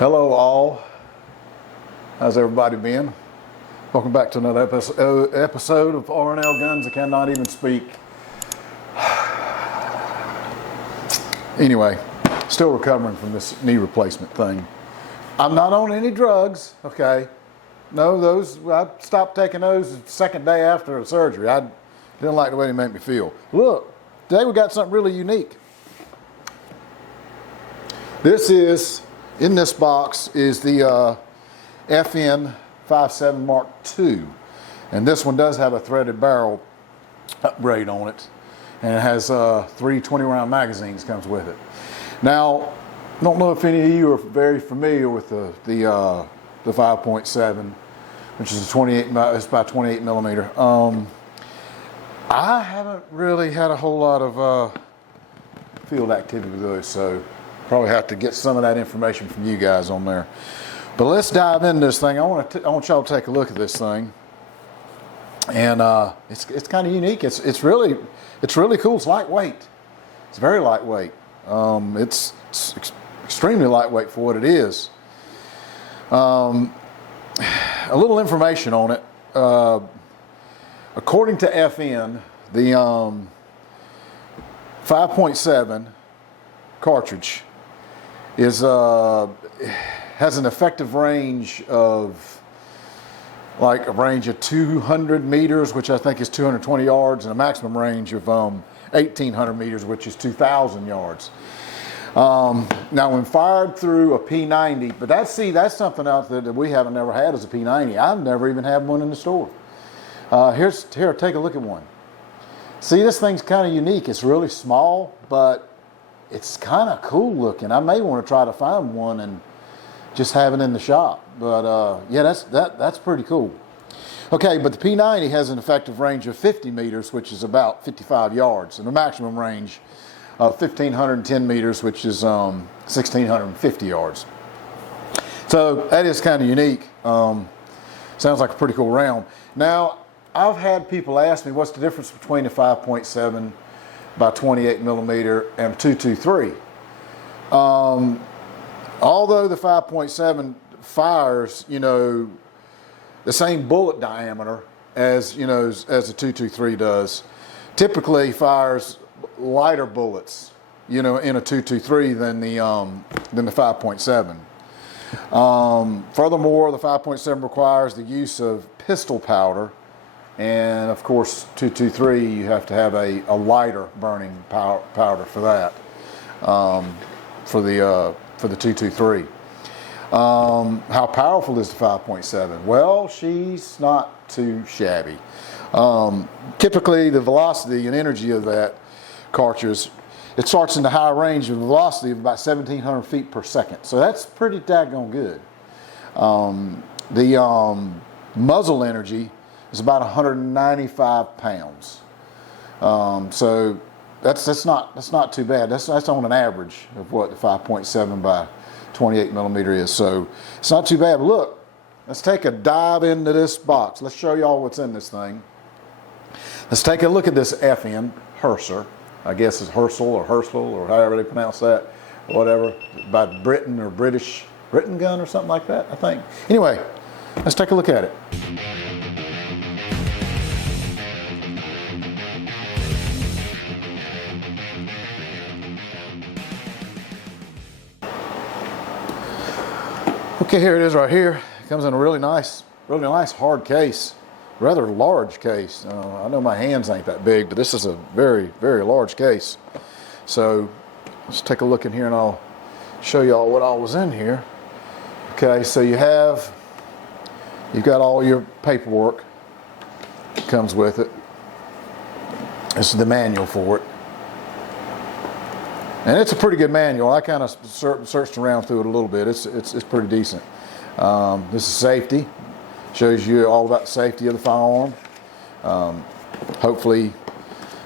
Hello all, how's everybody been? Welcome back to another episode of R&L Guns I Cannot Even Speak. Anyway, still recovering from this knee replacement thing. I'm not on any drugs, okay? No, I stopped taking those the second day after the surgery. I didn't like the way they made me feel. Look, today we got something really unique. In this box is the FN Five-seveN Mark II. And this one does have a threaded barrel upgrade on it. And it has 3 20-round magazines comes with it. Now, I don't know if any of you are very familiar with the 5.7, which is it's about 28 millimeter. I haven't really had a whole lot of field activity with those, so probably have to get some of that information from you guys on there. But let's dive into this thing. I want y'all to take a look at this thing, and it's kind of unique. It's really cool. It's lightweight. It's very lightweight. It's extremely lightweight for what it is. A little information on it. According to FN, the 5.7 cartridge has an effective range of like a range of 200 meters, which I think is 220 yards, and a maximum range of 1,800 meters, which is 2,000 yards. Now, when fired through a P90, but that's something else that we haven't never had as a P90. I've never even had one in the store. Here, take a look at one. See, this thing's kind of unique. It's really small, but it's kind of cool looking. I may want to try to find one and just have it in the shop. But yeah, that's pretty cool. Okay, but the P90 has an effective range of 50 meters, which is about 55 yards, and a maximum range of 1,510 meters, which is 1,650 yards. So that is kind of unique. Sounds like a pretty cool round. Now, I've had people ask me what's the difference between a 5.7 by 28 millimeter and 223. Although the 5.7 fires, the same bullet diameter as a 223 does, typically fires lighter bullets, in a 223 than the 5.7. Furthermore, the 5.7 requires the use of pistol powder. And of course, 223, you have to have a lighter burning powder for that, for the 223. How powerful is the 5.7? Well, she's not too shabby. Typically, the velocity and energy of that cartridge, it starts in the high range of velocity of about 1,700 feet per second. So that's pretty daggone good. The muzzle energy is about 195 pounds. So that's not too bad. That's on an average of what the 5.7 by 28 millimeter is. So it's not too bad. But look, let's take a dive into this box. Let's show y'all what's in this thing. Let's take a look at this FN Herser. I guess it's Herschel or however they pronounce that, whatever, by Britain or British gun or something like that, I think. Anyway, let's take a look at it. Okay, here it is right here. It comes in a really nice hard case, rather large case. I know my hands ain't that big, but this is a very, very large case. So let's take a look in here and I'll show y'all what all was in here. Okay, so you've got all your paperwork that comes with it. This is the manual for it. And it's a pretty good manual. I kind of searched around through it a little bit. It's pretty decent. This is safety. Shows you all about the safety of the firearm. Hopefully,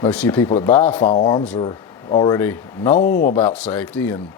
most of you people that buy firearms are already know about safety and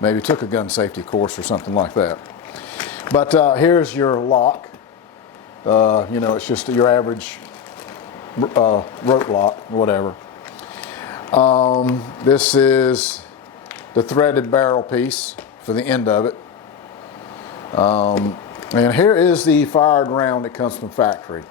maybe took a gun safety course or something like that. But here's your lock. It's just your average rope lock, whatever. This is the threaded barrel piece for the end of it. And here is the fired round that comes from factory.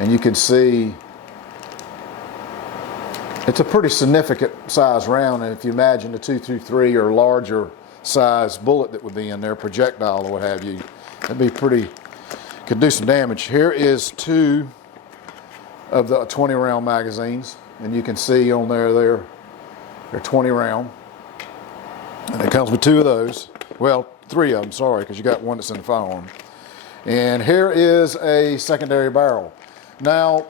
And you can see it's a pretty significant size round. And if you imagine the 223 or larger size bullet that would be in there, projectile or what have you, that'd be pretty, could do some damage. Here is 2 of the 20 round magazines. And you can see on there, they're 20 round. And it comes with 2 of those. Well, 3 of them, sorry, because you got one that's in the firearm. And here is a secondary barrel. Now,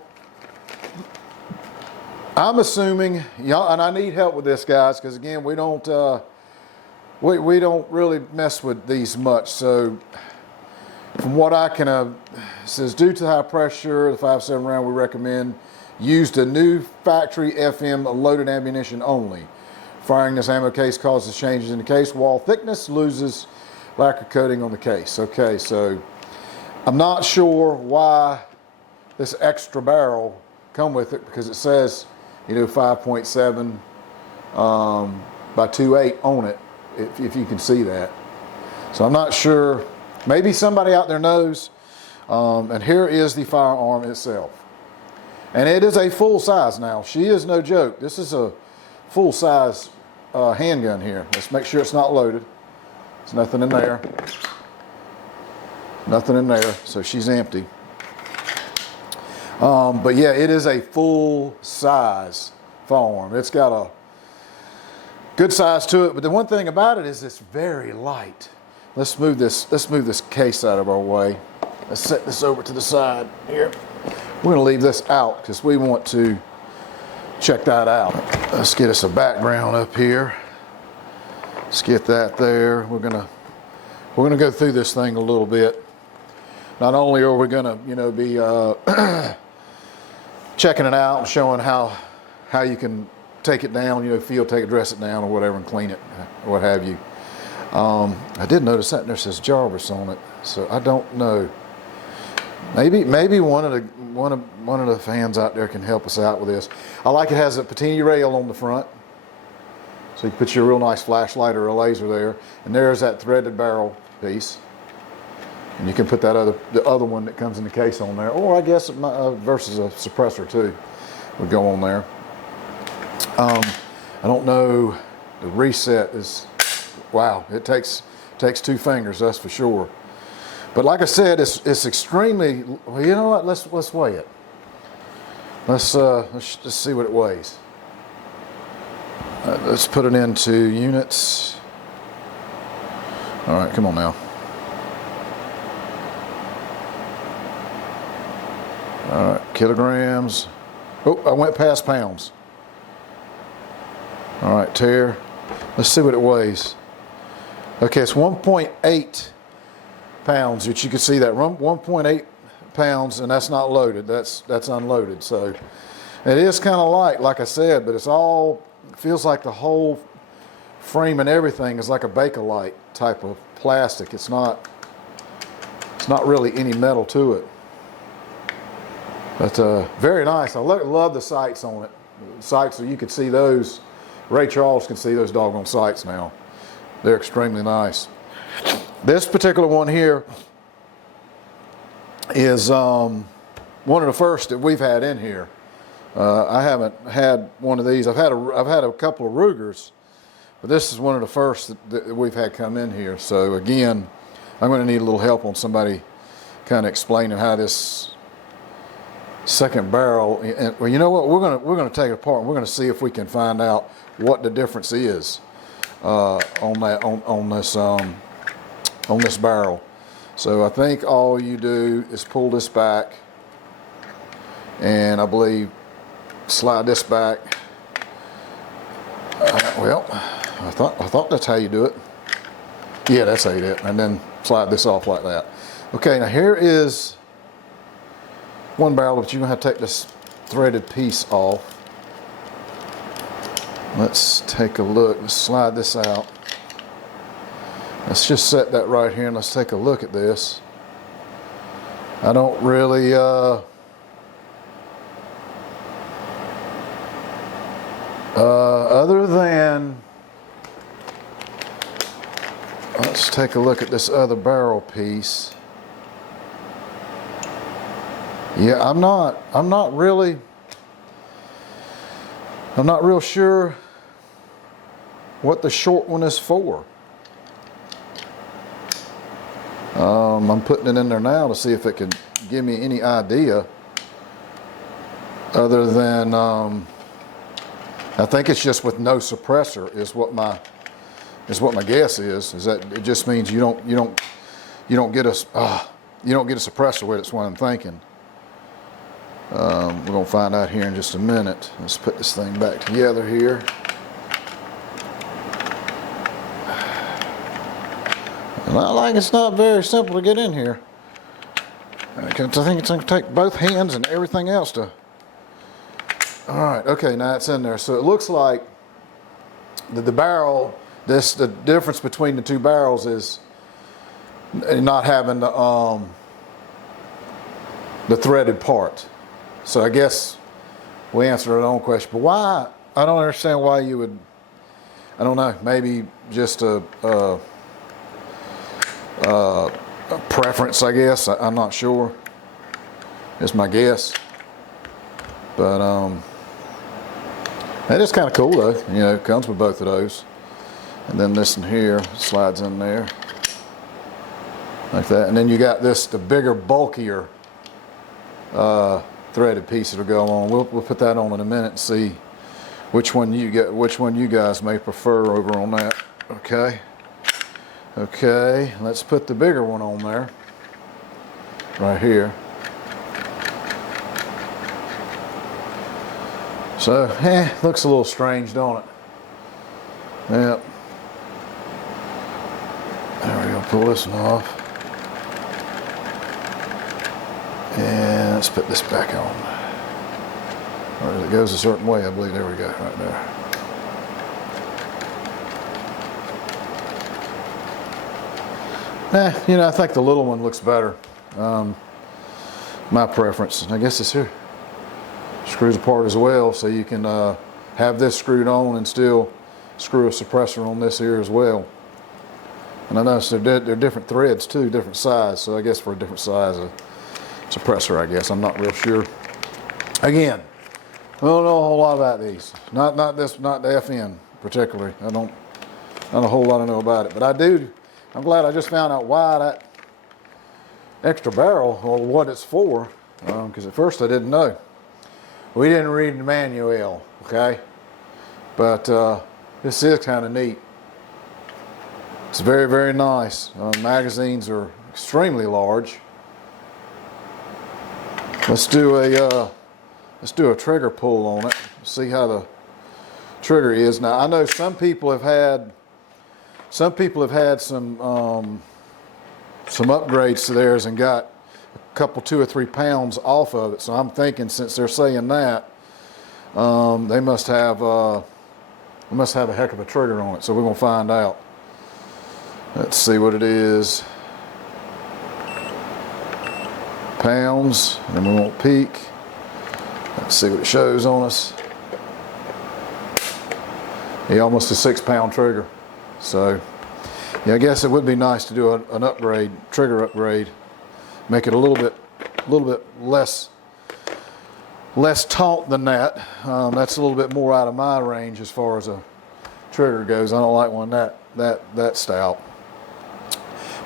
I'm assuming, y'all, and I need help with this, guys, because again, we don't really mess with these much. So, from what I can, it says due to high pressure, the 5.7 round we recommend use the new factory FM loaded ammunition only. Firing this ammo case causes changes in the case wall thickness, loses lacquer coating on the case. Okay, so I'm not sure why this extra barrel come with it, because it says, you know, 5.7 by 2.8 on it, if you can see that. So I'm not sure. Maybe somebody out there knows. And here is the firearm itself. And it is a full size now. She is no joke. This is a full size handgun here. Let's make sure it's not loaded. There's nothing in there. Nothing in there. So she's empty. But yeah, it is a full size firearm. It's got a good size to it. But the one thing about it is it's very light. Let's move this case out of our way. Let's set this over to the side here. We're going to leave this out because we want to check that out. Let's get us a background up here. Let's get that there. We're gonna go through this thing a little bit. Not only are we gonna, you know, be checking it out and showing how you can take it down, you know, take it, dress it down or whatever, and clean it, or what have you. I did notice that there says Jarvis on it, so I don't know. Maybe one of the fans out there can help us out with this. I like it has a patina rail on the front, so you can put your real nice flashlight or a laser there. And there's that threaded barrel piece, and you can put that the other one that comes in the case on there, or I guess versus a suppressor too would go on there. I don't know. The reset is, wow. It takes 2 fingers, that's for sure. But like I said, it's extremely. Well, you know what? Let's weigh it. Let's just see what it weighs. Let's put it into units. All right, come on now. All right, kilograms. Oh, I went past pounds. All right, tear. Let's see what it weighs. Okay, it's 1.8 pounds, which you can see that 1.8 pounds, and that's not loaded. That's unloaded. So it is kind of light, like I said, but it feels like the whole frame and everything is like a Bakelite type of plastic. It's not really any metal to it. But very nice. I love the sights on it. Sights, so you can see those. Ray Charles can see those doggone sights now. They're extremely nice. This particular one here is one of the first that we've had in here. I haven't had one of these. I've had a couple of Rugers, but this is one of the first that we've had come in here. So again, I'm going to need a little help on somebody kind of explaining how this second barrel. And, well, you know what? We're going to take it apart and we're going to see if we can find out what the difference is on this barrel. So I think all you do is pull this back, and I believe slide this back. Well, I thought that's how you do it. Yeah, that's how you do it. And then slide this off like that. Okay, now here is one barrel, but you're gonna have to take this threaded piece off. Let's take a look. Let's slide this out. Let's just set that right here and let's take a look at this. I don't really other than Let's take a look at this other barrel piece. Yeah, I'm not real sure what the short one is for. I'm putting it in there now to see if it can give me any idea other than I think it's just with no suppressor is what my guess is that it just means you don't get a suppressor with it. That's what I'm thinking. We're gonna find out here in just a minute. Let's put this thing back together here. It's not very simple to get in here. I think it's gonna take both hands and everything else to. All right, okay, now it's in there. So it looks like the barrel. The difference between the two barrels is not having the threaded part. So I guess we answered our own question. But why? I don't understand why you would. I don't know. Maybe just a preference, I guess. I'm not sure. It's my guess. But that is kind of cool though. You know, it comes with both of those. And then this one here slides in there like that. And then you got this, the bigger, bulkier threaded piece that'll go on. We'll put that on in a minute and see which one you guys may prefer over on that. Okay. Okay, let's put the bigger one on there. Right here. So, looks a little strange, don't it? Yep. There we go, pull this one off. And let's put this back on. Or it goes a certain way, I believe. There we go, right there. You know, I think the little one looks better. My preference. I guess it's here. Screws apart as well, so you can have this screwed on and still screw a suppressor on this here as well. And I noticed they're different threads too, different size. So I guess for a different size of suppressor, I guess. I'm not real sure. Again, I don't know a whole lot about these. Not the FN particularly. Not a whole lot I know about it, but I do. I'm glad I just found out why that extra barrel or what it's for, because at first I didn't know. We didn't read the manual, okay? But this is kind of neat. It's very, very nice. Magazines are extremely large. Let's do a trigger pull on it. See how the trigger is. Now I know some people have had some upgrades to theirs and got a couple, 2 or 3 pounds off of it. So I'm thinking, since they're saying that, they must have a heck of a trigger on it. So we're gonna find out. Let's see what it is. Pounds, and then we won't peak. Let's see what it shows on us. Yeah, almost a 6-pound trigger. So, yeah, I guess it would be nice to do an upgrade, trigger upgrade, make it a little bit less taut than that. That's a little bit more out of my range as far as a trigger goes. I don't like one that stout.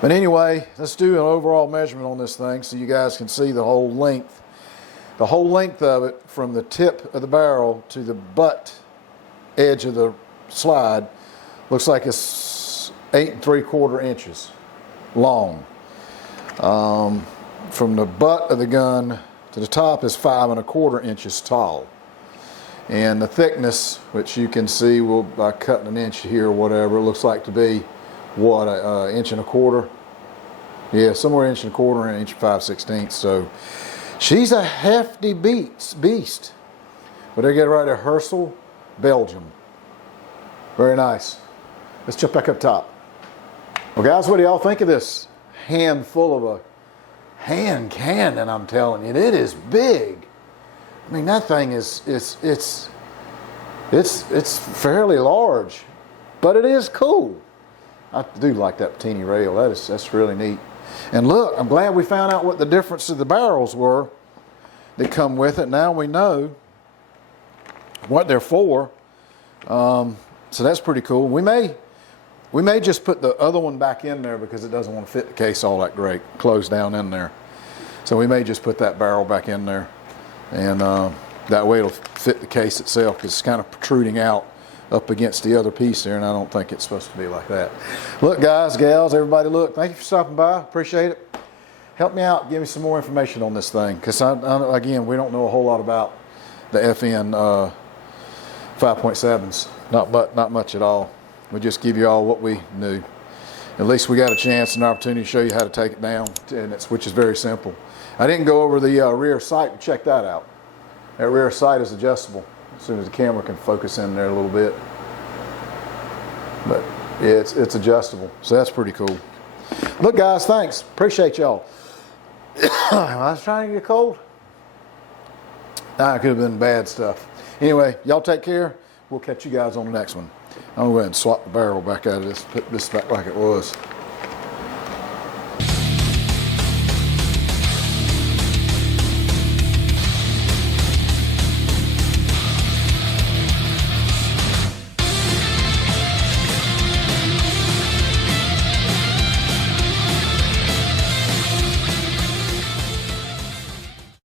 But anyway, let's do an overall measurement on this thing so you guys can see the whole length. The whole length of it from the tip of the barrel to the butt edge of the slide looks like it's 8 3/4 inches long. From the butt of the gun to the top is 5 1/4 inches tall. And the thickness, which you can see by cutting 1 inch here or whatever, it looks like to be what, an 1 1/4 inches? Yeah, somewhere 1 1/4 inches and 1 5/16 inches. So she's a hefty beast. But they get right to Hersel, Belgium. Very nice. Let's jump back up top. Well, guys, what do y'all think of this handful of a hand cannon? I'm telling you, it is big. I mean, that thing is it's fairly large, but it is cool. I do like that patini rail. That's really neat. And look, I'm glad we found out what the difference of the barrels were that come with it. Now we know what they're for. So that's pretty cool. We may just put the other one back in there because it doesn't want to fit the case all that great, closed down in there. So we may just put that barrel back in there, and that way it'll fit the case itself, because it's kind of protruding out up against the other piece there, and I don't think it's supposed to be like that. Look, guys, gals, everybody, look, thank you for stopping by. Appreciate it. Help me out, give me some more information on this thing, because again, we don't know a whole lot about the FN 5.7s. Not much at all. We just give you all what we knew. At least we got a chance and an opportunity to show you how to take it down, which is very simple. I didn't go over the rear sight, but check that out. That rear sight is adjustable as soon as the camera can focus in there a little bit. But it's adjustable, so that's pretty cool. Look, guys, thanks. Appreciate y'all. I was trying to get cold. Nah, it could have been bad stuff. Anyway, y'all take care. We'll catch you guys on the next one. I'm going to go ahead and swap the barrel back out of this, put this back like it was.